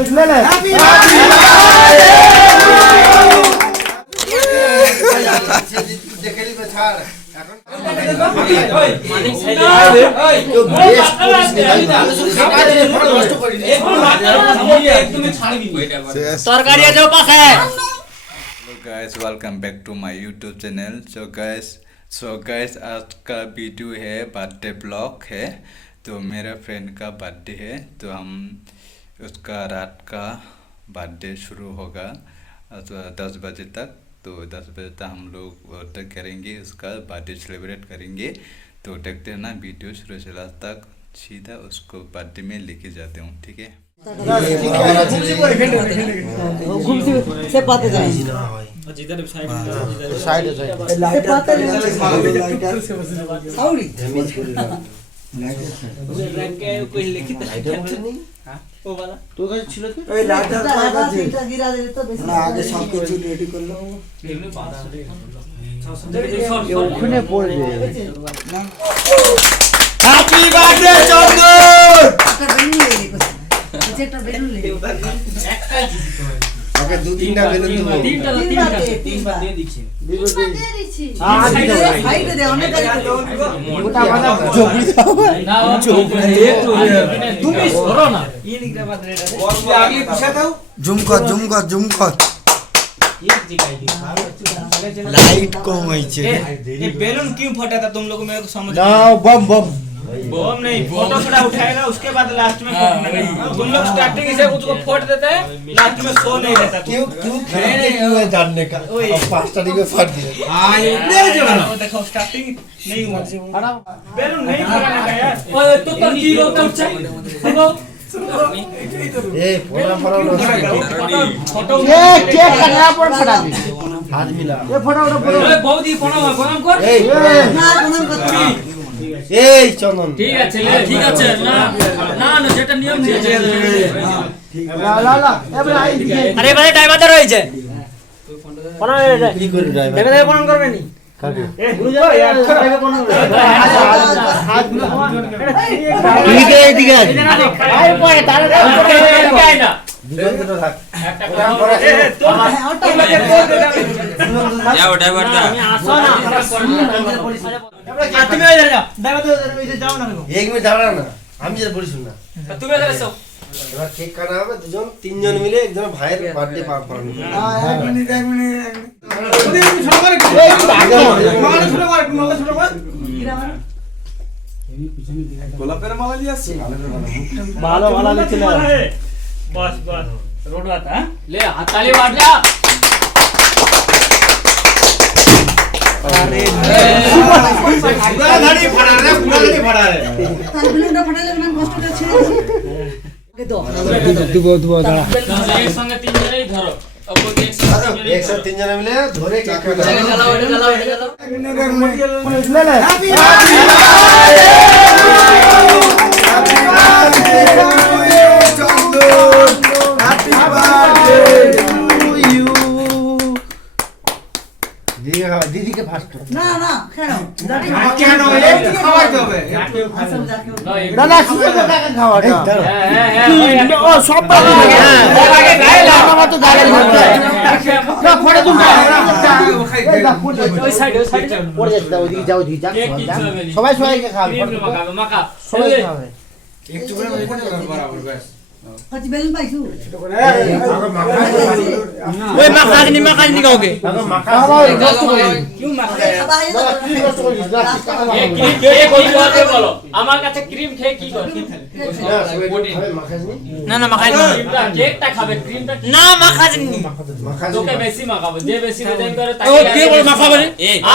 Guys welcome back to my YouTube channel. So guys आज का video है birthday blog है। तो मेरा फ्रेंड का बर्थडे है, तो हम उसका रात का बर्थडे शुरू होगा 10 बजे तक। तो 10 बजे तक हम लोग तक करेंगे, उसका बर्थडे सेलिब्रेट करेंगे। तो देखते हैं ना वीडियो शुरू से लास्ट तक, सीधा उसको बर्थडे में लेके जाते हूँ, ठीक है। से पाते जाए जिधर साइड साउडी रैंक के कोई लिखित नहीं वो वाला तो का ছিল কি ওই লাইটটা তিনটা গিরা দিলে তো বেশি না আগে সব কিছু রেডি করলো এমনি 500 ওখানে পড়ে যায় হ্যাপি বার্থডে চন্দন একটা বেলুন লেগে গেছে একটা বেলুন লেগে একটা জিতে তো ওকে দু তিনটা বেলুন দেবো তিনটা দিয়ে দিচ্ছি সাইডে দে অনেক মোটা বানা জমি দাও না তুমি সরো না ये निकला बात रे आगे पीछे दाও জুম কর लाइट कम হইছে ये बेलून क्यों फटा था तुम लोगों मेरे को समझ ना बम नहीं फोटो थोड़ा उठाएगा उसके बाद लास्ट में तुम लोग स्टार्टिंग से उसको फोड़ देते हैं, लास्ट में शो नहीं रहता। क्यों है जानने का अब 5 तारीख में फट दिया हां ये देखो स्टार्टिंग नहीं हुआ बेलून नहीं फटाने का यार ओए तो की रोता उठ सुनो ए फोड़ा फोटो ये केक खाना पर फटा दी हाथ मिला ये फोड़ा ओए बहुत ही फोड़ा गरम कर ए ना गरम कर ए চন্দন ঠিক আছে না যেটা নিয়ম ছিল ঠিক লা এবারে আই দিকে আরে ভাই ড্রাইভার রয়েছে কোন কি করি ড্রাইভার দেখে কোন করবে নি কাকে এ গুরু যাও यार কোন হাত দিকে এদিকে আই পড়ে তারে এদিকে আই না দুজন দুটো থাক একটা কাম করে এ তো তোমাকে কোড দে যাও ড্রাইভার দা আমি আসো না তুমি ইধর যাও ড্রাইভার তো ইধর যাও না 1 মিনিট দাঁড়া না আমি যেটা বলি শুন না তুমি ইধর এসো এবার কেক কাটা হবে দুজন তিনজন মিলে একজন ভাইয়ের বার্থডে পালন করবে হ্যাঁ 1 মিনিট তুমি ছোট করে মালা ছোট করে গোলাপের মালা নিয়ে আসছি ভালো ভালো লিখছিল बस रोड आता है ले ताली बांट जा अरे पूरा गाड़ी फटा रहा है তার বিলুনটা ফাটালে না কষ্টটা ছেড়ে দিছি দুবো দাঁড়া एक संग तीन जने ही धरो अब वो एक साथ तीन जना मिले धरे केक काटा चलाओ ले ले हैप्पी दीदी के फास्ट ना केन खावाইতে হবে না না শুধু টাকা খাওয়াটা ও সব আগে গাইলা আমার তো গাড়ি হচ্ছে না ফড়ে তুমি ওই সাইডে পড়ে যাচ্ছে ওইদিকে যাও ওইদিকে যাও সবাই সবাইকে খাবে মাকা সবাই খাবে একটু করে বরাবর ব্যাস কত বেলুন পাইছো ওই মাখাজনি কাউকে মাখা क्यों মাখা কে বলো আমার কাছে ক্রিম খেয়ে কি করে না মাখাজনি কেকটা খাবে ক্রিমটা না মাখাজনি তোকে বেশি মাখাবো যে বেশি বেদামি করে তাকে ও কে বল মাখাবে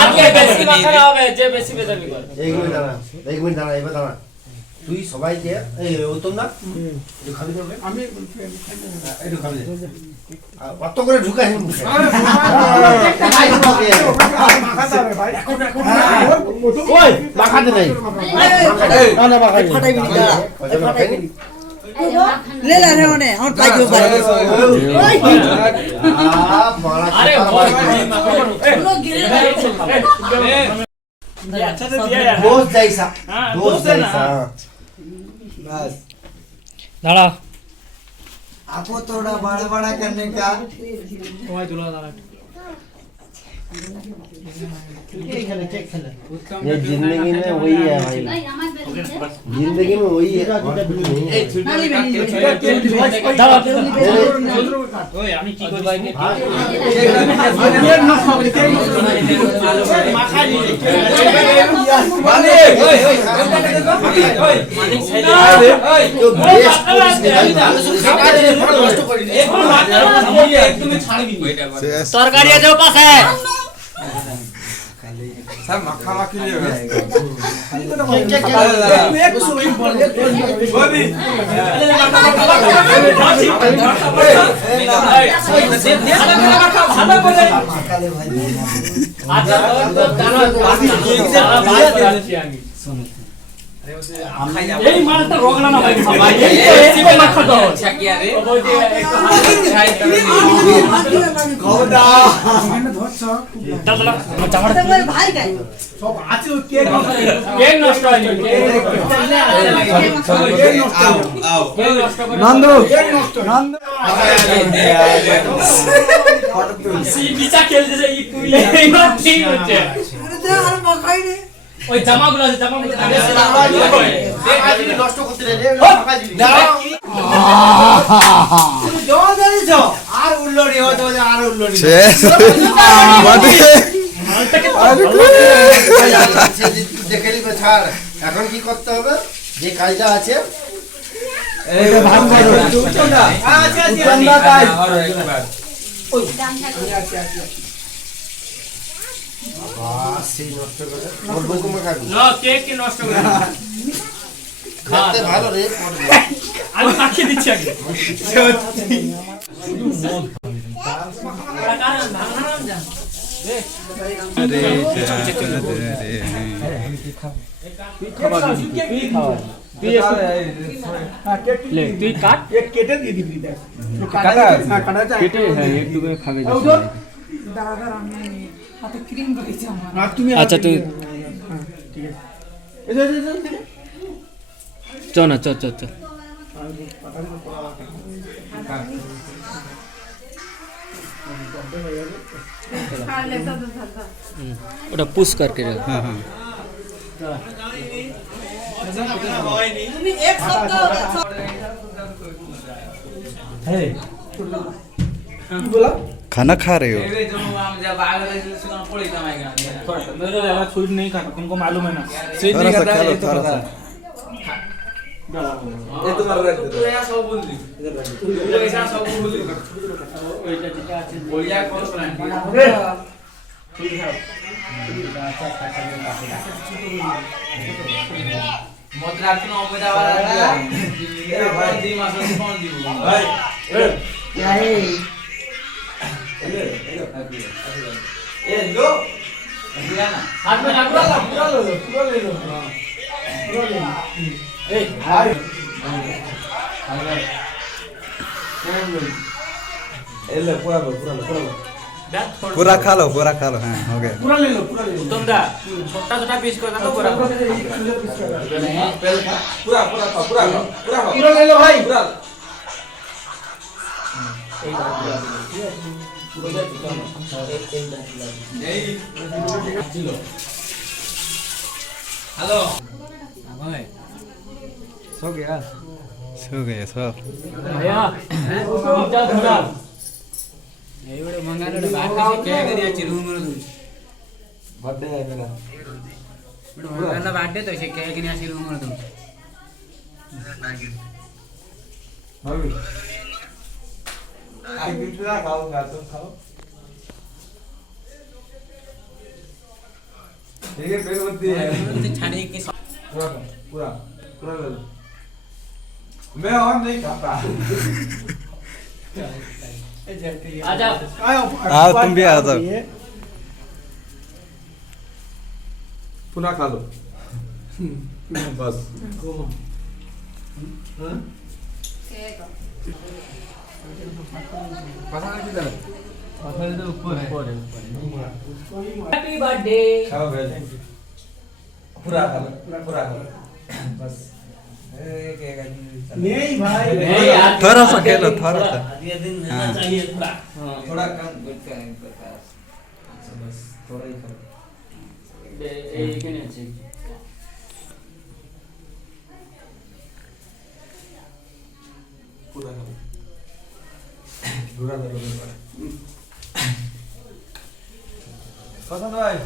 আজকে বেশি মাখানো হবে যে বেশি বেদামি করে 1 মিনিট দাঁড়া এবার দাঁড়া তুই সবাইকে এই ওতন না একটু খাবি দেবে আমি একটু খাবি কত করে ঢুকাই মুখে মাখাতে হবে ভাই ওই মাখাতে নাই না মাখাই ফাটাইবি না ফাটাইবি ले ला रे ओने और ताइयो भाई अरे अच्छा से दिया यार दोस्त जैसा दोस्त जैसा बस दाड़ा आपको थोड़ा बड़ा बड़ा करने का ये जिंदगी में वही है भाई, जिंदगी में वही है। তরকারি আছে পাশে सब मक्खा मक्खी ले बोली এই মালটা রগনা না ভাই ভাই এই সিবে মাথা দাও ছাকিয়া রে কওদা দাদা চামড়া ভাই গাই সব আছে কেক কেক নষ্ট হয়নি কেক নষ্ট করে নন্দু নন্দু সি বিচা খেলতেছে ই তুই এই না ঠিক হচ্ছে আর মাখাই রে ওই জামাগুলো আছে জামাগুলো নষ্ট করতে রে জমা দিয়েছ আর উল্লো রে ও তো আর উল্লো রে দেখে নিবে ছাড়। এখন কি করতে হবে, যে কাজটা আছে এটা ভাগ করো চন্দা আচ্ছা চন্দা কাজ সেই নষ্ট করে বলবো কমে খাবি না কেক কি নষ্ট করে খেতে ভালো রে আমি মাখিয়ে দিচ্ছি আগে তুই কাট এক কেটে দিয়ে দিবি দেখ কাটা হ্যাঁ কাটা যায় কেটে হ্যাঁ একটু করে খাবে দাদা আমি হাতে ক্রিম করেছি আমার আর তুমি আচ্ছা তুই হ্যাঁ ঠিক আছে চ না চ চ চ ওটা পুশ करके रख हाँ हाँ তুমি এক সপ্তাহ কি বলা खाना खा रहे हो मेरे ज्यादा स्वीट नहीं खाता तुमको मालूम है ना थोड़ा सा खा लो थोड़ा सा ये तुम्हारा रख दे हाथ में रख पूरा ले लो ए पूरा खा लो हाँ हो गया पूरा ले लो तुम दा छोटा छोटा पीस कर दो पूरा पूरा पूरा पूरा पूरा पूरा ले लो भाई पूरा हेलो सो गया सब भैया मीठा थोड़ा एवढे मंगाले बाकी काय करियाची रूम वर दूर बर्थडे है मेरा मंगाला बर्थडे तो से काय करियाची रूम वर दूर मम्मी आई कितना खाऊंगा तुम खाओ ठीक है फिर होती है छाने की पूरा पूरा पूरा ले लो मैं और नहीं खाता आजा आओ तुम भी आ जाओ पुनः खा लो बस पसाना किधर है पसंद तो ऊपर है हैप्पी बर्थडे खाओ पहले पूरा खा लो बस नहीं भाई नहीं यार, थोड़ा सा खेलो, थोड़ा सा। आज ये दिन रहना हाँ। चाहिए थोड़ा। हाँ। थोड़ा कम बैठ का है प्रकाश बस थोड़ा ही करो एक नहीं चाहिए। पूरा करो पूरा करो पसंद भाई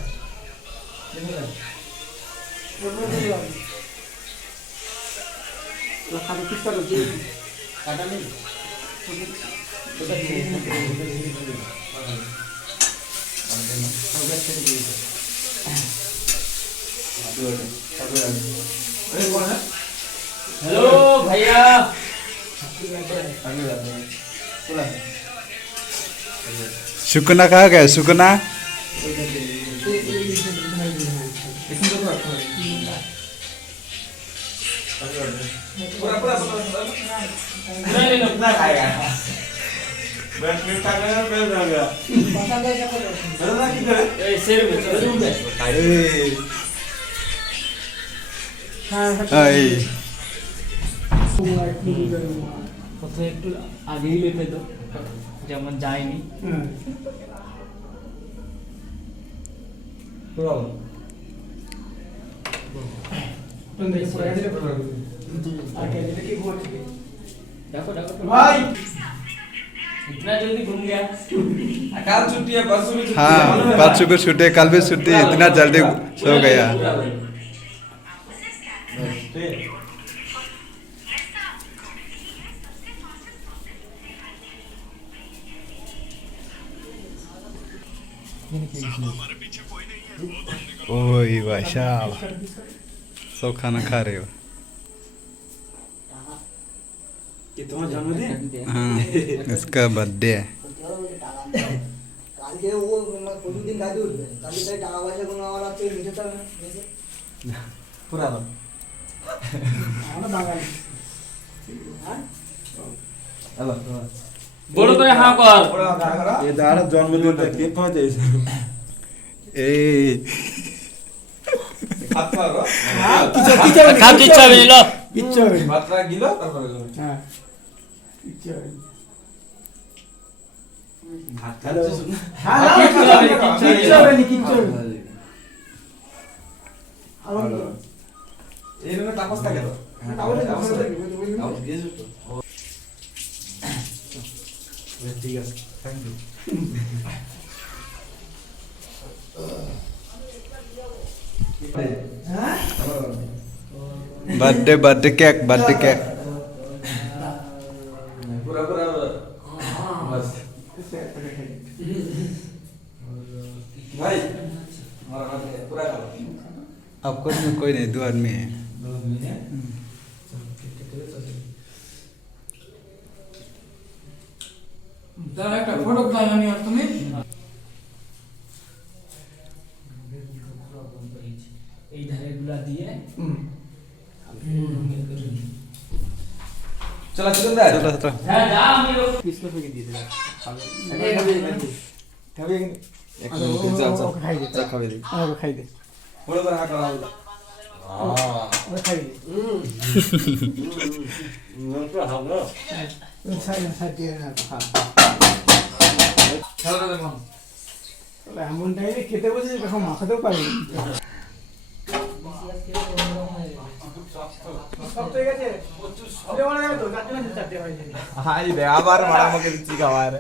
कितने खाली किस तरह की काटा नहीं। अरे कौन है हेलो भैया। सुकना कहाँ गया सुकना? पूरा पूरा नहीं नहीं कितना खाएगा बैटमिंटन का गया बैल आ गया बड़ा किधर है ए शेर में शेर में এই কোথাও একটু আগেই লেপে দাও যেমন যায়নি। पूरा देखो देखो भाई इतना जल्दी घूम गया। कल छुट्टी है परसों भी छुट्टी है हाँ मालूम है परसों को छुट्टी कल भी छुट्टी इतना जल्दी सो गया। ठीक ओए भाई साहब सब खाना खा रहे हो? कि तुम्हारा जन्मदिन हाँ इसका बर्थडे है। কালকে ও প্রতিদিন গাড়ি উঠবে কালকে তাই টাকা পয়সা কোনো আমার আছে নিতে তো पूरा আমরা বাঙালি हेलो বড় করে হাঁ কর। पूरा करा ये दारा जन्मदिन त के पहुँचेछ ए हाथ करो খাম দিচ্ছ আমি লো। কিচ্ছু হবে না। मात्रा गिलो তারপরে হ্যাঁ কিচ্ছু হবে না। हेलो হ্যাঁ কিচ্ছু হবে না, কিচ্ছু হবে না, কিচ্ছু হবে না। এই রুমে তাপস থাকে তো তাহলে তাপস থাকে ठीक है थैंक यू হ্যাঁ बर्थडे केक पूरा पूरा बस भाई हमारा हाथ है पूरा करो अब कुछ में कोई नहीं दो आदमी है। তার একটা ফটো তুলে আর তুমি এই ধারে গুলা দিয়ে चलो चलो दे चलो चलो হ্যাঁ যা আমি লোক কিসকে ফেকে দিয়ে দিলাম खाबे एक ওকে খাই দে चल खाबे दे ওকে খাই দে पूरा पूरा हाथ करो ওকে খাই দে ওই সাইড না সাইড দিয়ে না খা चलो दे मन তাহলে এমন টাইমে খেতে বসে কখন মাখাতেও পারি সব ঠিক আছে ওরে বলা যাবে তো চারটে হয়ে যাবে हाय दे आबार मारा मके दिची खावार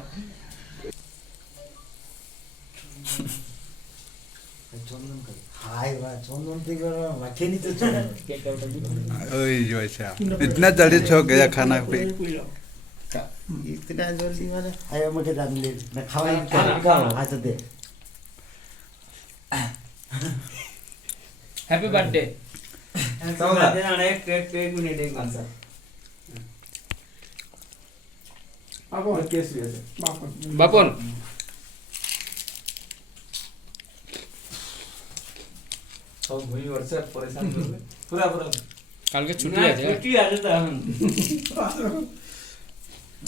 হাই বা চন্দন থেকে মাখে নিতে চলে ओए जो अच्छा इतना जल्दी सो गया खाना पे। इतना जल्दी মানে আই আমাকে জানলে না খাওয়াই আচ্ছা দে happy birthday. Answer Bapan case भी আছে বাপন বাপন सब भूमि व्हाट्सएप परेशान कर पूरा पूरा কালকে ছুটি আছে। ছুটি আছে তো এখন।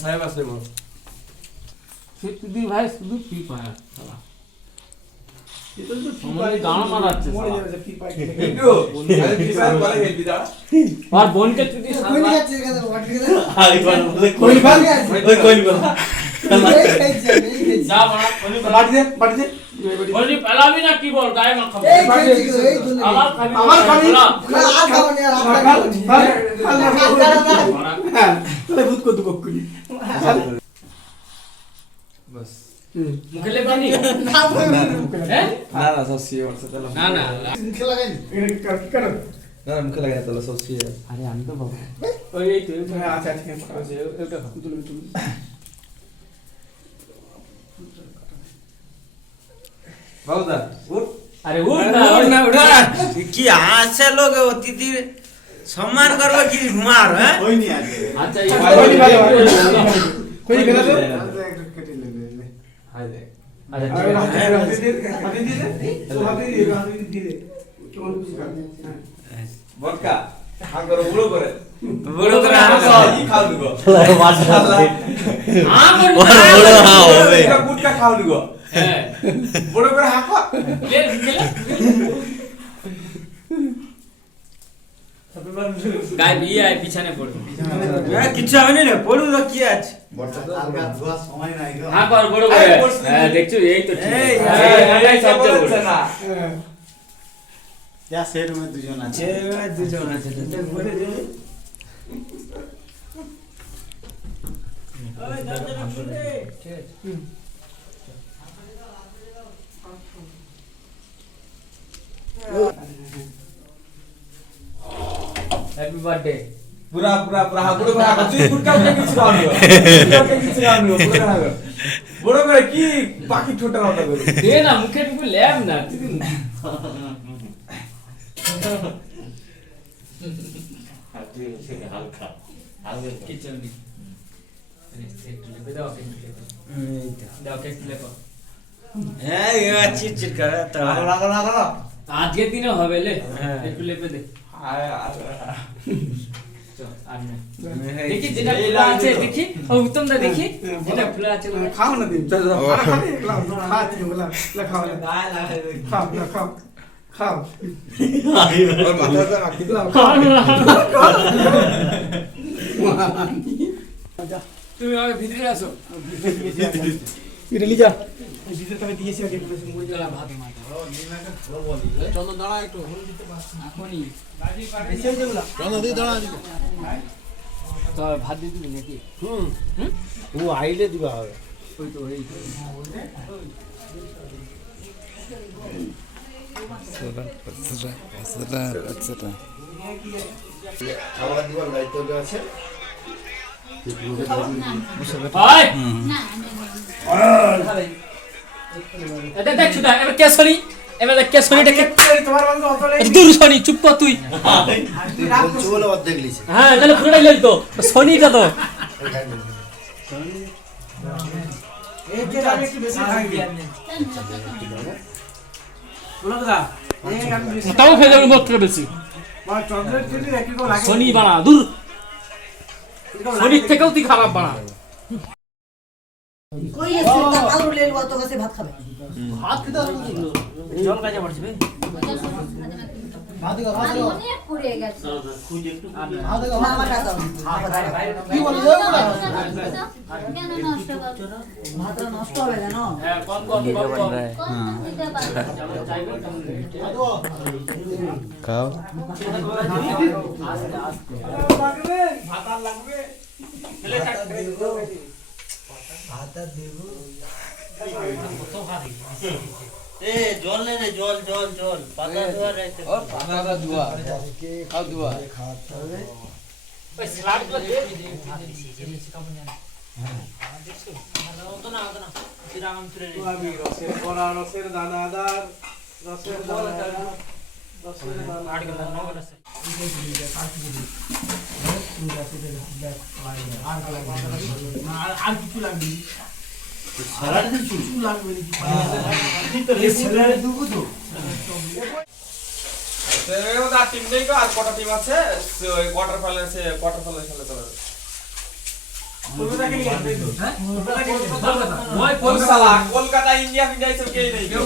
है बस देखो ছুটি দি ভাই শুধু ফ্রি ফায়ার। আমাদের গান মারাচ্ছে মরে শালা। যাবে যে ফ্রি ফায়ার কিন্তু আরে ফিফার বলে খেলবি দাঁড়া আর বোনকে তুই দিয়ে কই সারা- যাচ্ছে এখানে ওয়াটি করে কই ভাল ওই কইলি বল এই খাইছে এই যা বাড়া, বলি বাড়া। বাড়ি দে বলি পেলাবি না কি বল, গায়ে মাখ খাবো। এই খাইছে এই দুলে আবার খাবি আমার না, খাবি। বলা। আর খাবো না আর ভাল খাবো ভাল বাড়া। হ্যাঁ তাহলে ভূত কত কক্ষুনি বাস মুখে লেপা নি? হ্যাঁ? না না সব সিয়ে করছে তাহলে না না মুখে লাগাইনি এটা কি করো না মুখে লাগে না তাহলে সব সিয়ে আরে আমি তো বাবা ওই এই তো এই তো। আচ্ছা আচ্ছা ওটা খাও। তুলে বাবুদা উঠ আরে উঠ না, উঠ না। কি আছে লোক অতিথির সম্মান করবো কি ঘুমার হ্যাঁ আচ্ছা কই ভালো কই গেল তো হাই দেখ আচ্ছা আরে ঠিক আছে। হাতে দিয়ে বটকা হাত করে বুড়ো করে বড় করে কি খাও দিগো আ করবি ওর না। বড় হ্যাঁ হবে এটা গুটকা খাও দিগো হ্যাঁ। বুড়ো করে হাঁকো লে, লে। গায়ে বিয়ে আয় পিছনে পড়বে। কিছু হবে না পড়ু তো কি আছে আলগা ধোয়া সময় নাই গো হ্যাঁ কর বড় করে। হ্যাঁ দেখছো এই তো ঠিক। এই, এই সবচেয়ে বড়। না যা সেই রুমে দুজন আছে দুজন আছে বলে দে হ্যাপি বার্থডে। पूरा पूरा पूरा हाँ बुढ़ो করে হাঁকো তুই গুটকা উঠে কিছু খাও দিগো গুটকা কিছু খাও দিগো বুড়ো করে হাঁকো বুড়ো করে কি পাখি ঠোঁটা কথা বলো দে না মুখে টুকু ল্যাব না তুই কিছু নেই। একটু লেপে দাও, একটু লেপে দাও, একটু লেপে দাও। হ্যাঁ চিট করে তো আজকের দিনে হবে লে, হ্যাঁ। একটু লেপে দে। আয় চল, আর না। দেখি যেটা খোলা আছে দেখি, ও উত্তম দা দেখি যেটা খোলা আছে ওটা। খাও না দিন চল খাতে বলা খাও খাও খাও খাও और माथा से आखिर তুমি আমাকে ভিতরে আসো। এটা লিজা ভিতরে তাকে দিয়েছি আগে চলা ভাত মাখা। চন্দন দাঁড়া একটু, হলুদ দিতে পারছ না এখনই। তো ভাত দিয়ে দিবি নাকি? ও আইলে দিবা হবে ওই তো এই তো। খাবার দিবার দায়িত্ব আছে আয় এটা দেখ ছুটা, এবার কে শনি, এবার দেখ কে শনিটা কে। তোমার বন্ধু অতলে দূর শনি, চুপ কর তুই। বলছি বলে অর্ধেক লিছে হ্যাঁ তাহলে পুরোটাই লেল তো শনিটা তো। এই যে আমি একটু বেশি খাই বলো দাদা এই আমি বেশি তাও খেয়ে যাবে বক্তব্য বেশি। মা চকলেট খেলি একটু কম লাগে শনি বানা দূর, শনির থেকেও তুই খারাপ বানা। কই আছে তা আলু লেল তো কাছে ভাত খাবে ভাত খেতে আসবে জল কাজে পড়ছে বে। ভাত দিগা ভাত দিগা অনেক পুড়ে গেছে ভাত দিগা না আমার কাছে কি বলে কেন নষ্ট করছো ভাতটা নষ্ট হবে কেন হ্যাঁ কম কম কম কম। কম দিতে পারো যেমন চাইবেন তেমন দেবেন। খাও আস্তে আস্তে। এ জল নে রে জল জল জল পাতা দেওয়া রাইতে ওই স্লাইডগুলো দে। আমি রসের কড়া রসের দানাদার রসের দানাদার রসের দানাদার আর কিছু লাগবে কিছু লাগবে ছেলে দুবো তো এর মধ্যে আর টিম নেই গো আর কটা টিম আছে ওই কোয়ার্টার ফাইনালে খেলে চলে যাবে কোন শালা কলকাতা ইন্ডিয়া মিডিয়া সব কেই নেই কেউ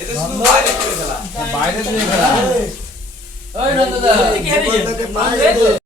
এটা শুধু বাইরে খেলা বাইরে থেকে খেলা ওই নন্দদা কি